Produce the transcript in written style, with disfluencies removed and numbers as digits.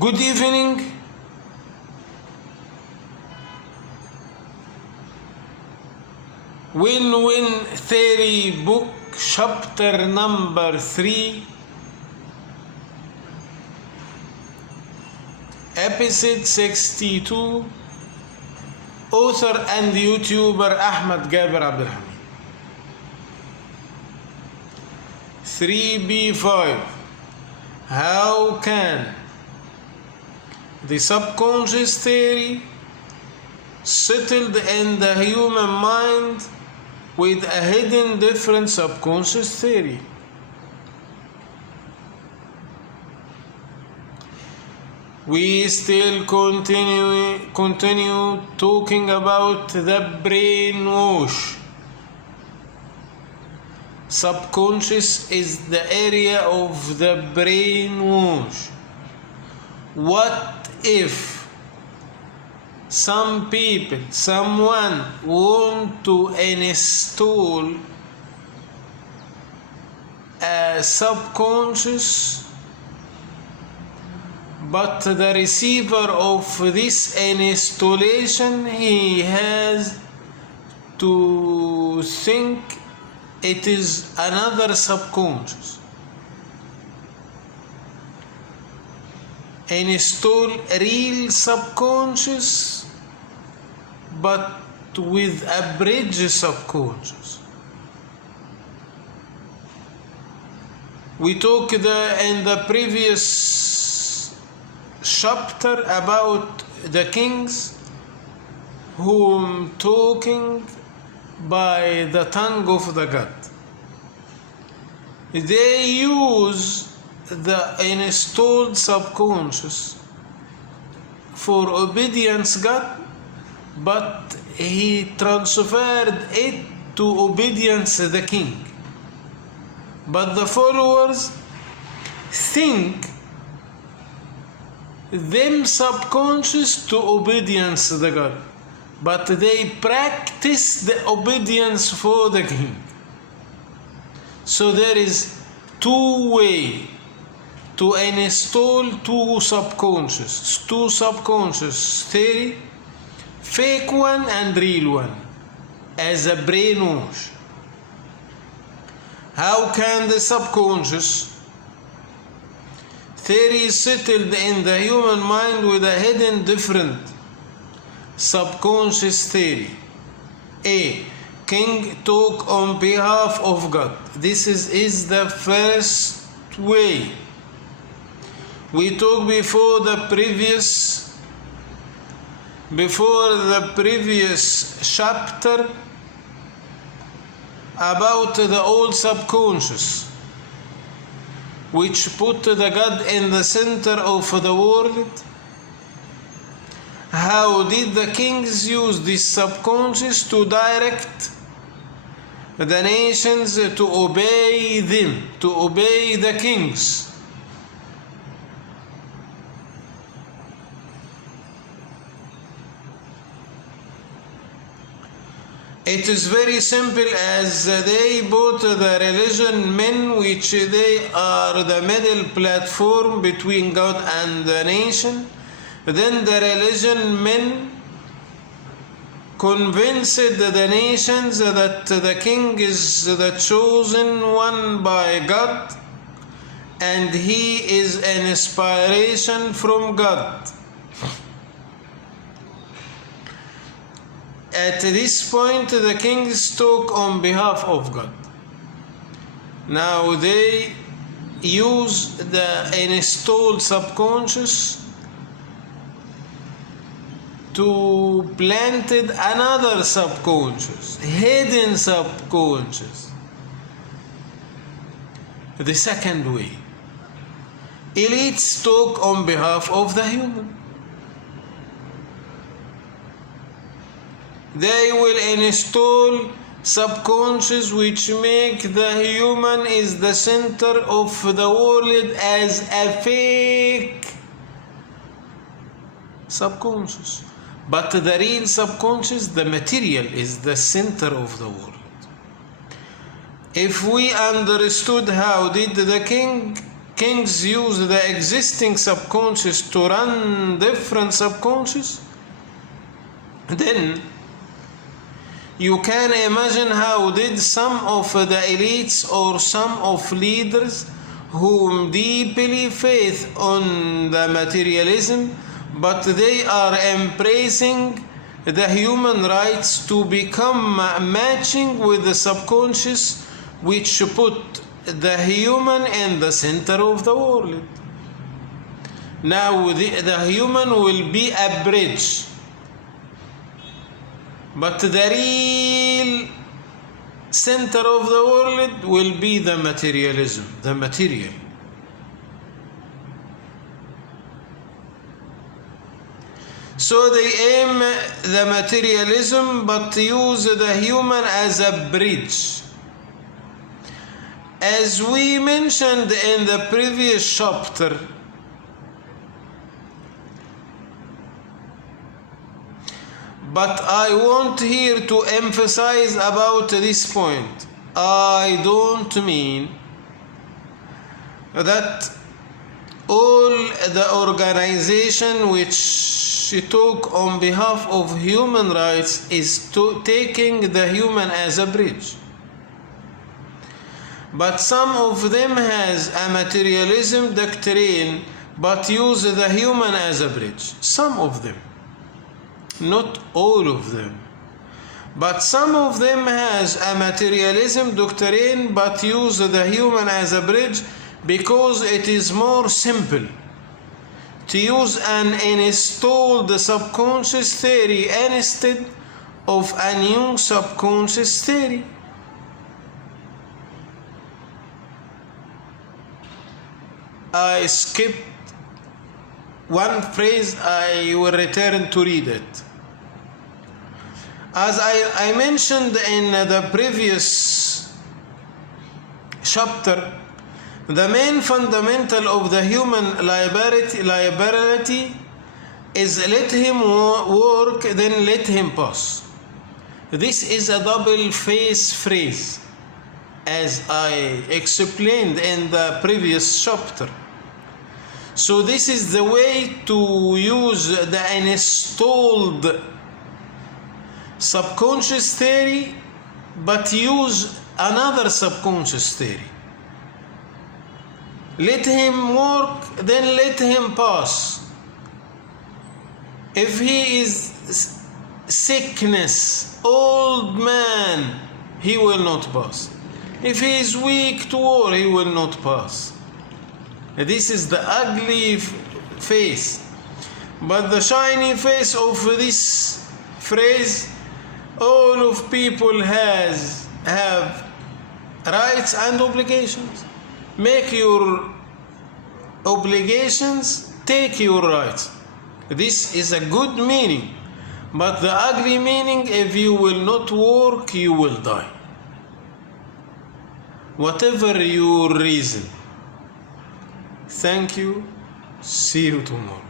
Good evening. Win-Win Theory book, chapter number 3, episode 62, author and YouTuber Ahmed Gaber. 3B5. How can the subconscious theory settled in the human mind with a hidden different subconscious theory? We still continue talking about the brainwash. Subconscious is the area of the brainwash. What if someone want to install a subconscious, but the receiver of this installation, he has to think it is another subconscious. Install real subconscious, but with a bridge subconscious. We talked in the previous chapter about the kings whom talking by the tongue of the God. They use the installed subconscious for obedience God, but he transferred it to obedience the king. But the followers think them subconscious to obedience the God, but they practice the obedience for the king. So there is two ways to install two subconscious theory, fake one and real one, as a brainwash. How can the subconscious theory settled in the human mind with a hidden different subconscious theory? A. King talk on behalf of God. This is the first way. We talked before the previous chapter about the old subconscious, which put the God in the center of the world. How did the kings use this subconscious to direct the nations to obey them, to obey the kings? It is very simple, as they both the religion men, which they are the middle platform between God and the nation. Then the religion men convinced the nations that the king is the chosen one by God, and he is an inspiration from God. At this point, the kings talk on behalf of God. Now they use the installed subconscious to planted another subconscious, hidden subconscious. The second way, elites talk on behalf of the human. They will install subconscious which make the human is the center of the world as a fake subconscious. But the real subconscious, the material, is the center of the world. If we understood how did the king kings use the existing subconscious to run different subconscious, then you can imagine how did some of the elites or some of leaders whom deeply faith on the materialism, but they are embracing the human rights to become matching with the subconscious, which put the human in the center of the world. Now the human will be a bridge, but the real center of the world will be the materialism, the material. So they aim the materialism but use the human as a bridge. As we mentioned in the previous chapter, but I want here to emphasize about this point. I don't mean that all the organization which talk on behalf of human rights is taking the human as a bridge. But some of them has a materialism doctrine but use the human as a bridge. Some of them. Not all of them. But some of them has a materialism doctrine but use the human as a bridge because it is more simple to use an installed subconscious theory instead of a new subconscious theory. I skipped one phrase, I will return to read it. As I mentioned in the previous chapter, the main fundamental of the human liberty is let him work, then let him pass. This is a double-faced phrase, as I explained in the previous chapter. So this is the way to use the installed subconscious theory but use another subconscious theory. Let him work, then let him pass. If he is sickness, old man, he will not pass. If he is weak to war, he will not pass. This is the ugly face. But the shiny face of this phrase, all of people have rights and obligations. Make your obligations, take your rights. This is a good meaning. But the ugly meaning, if you will not work, you will die. Whatever your reason. Thank you. See you tomorrow.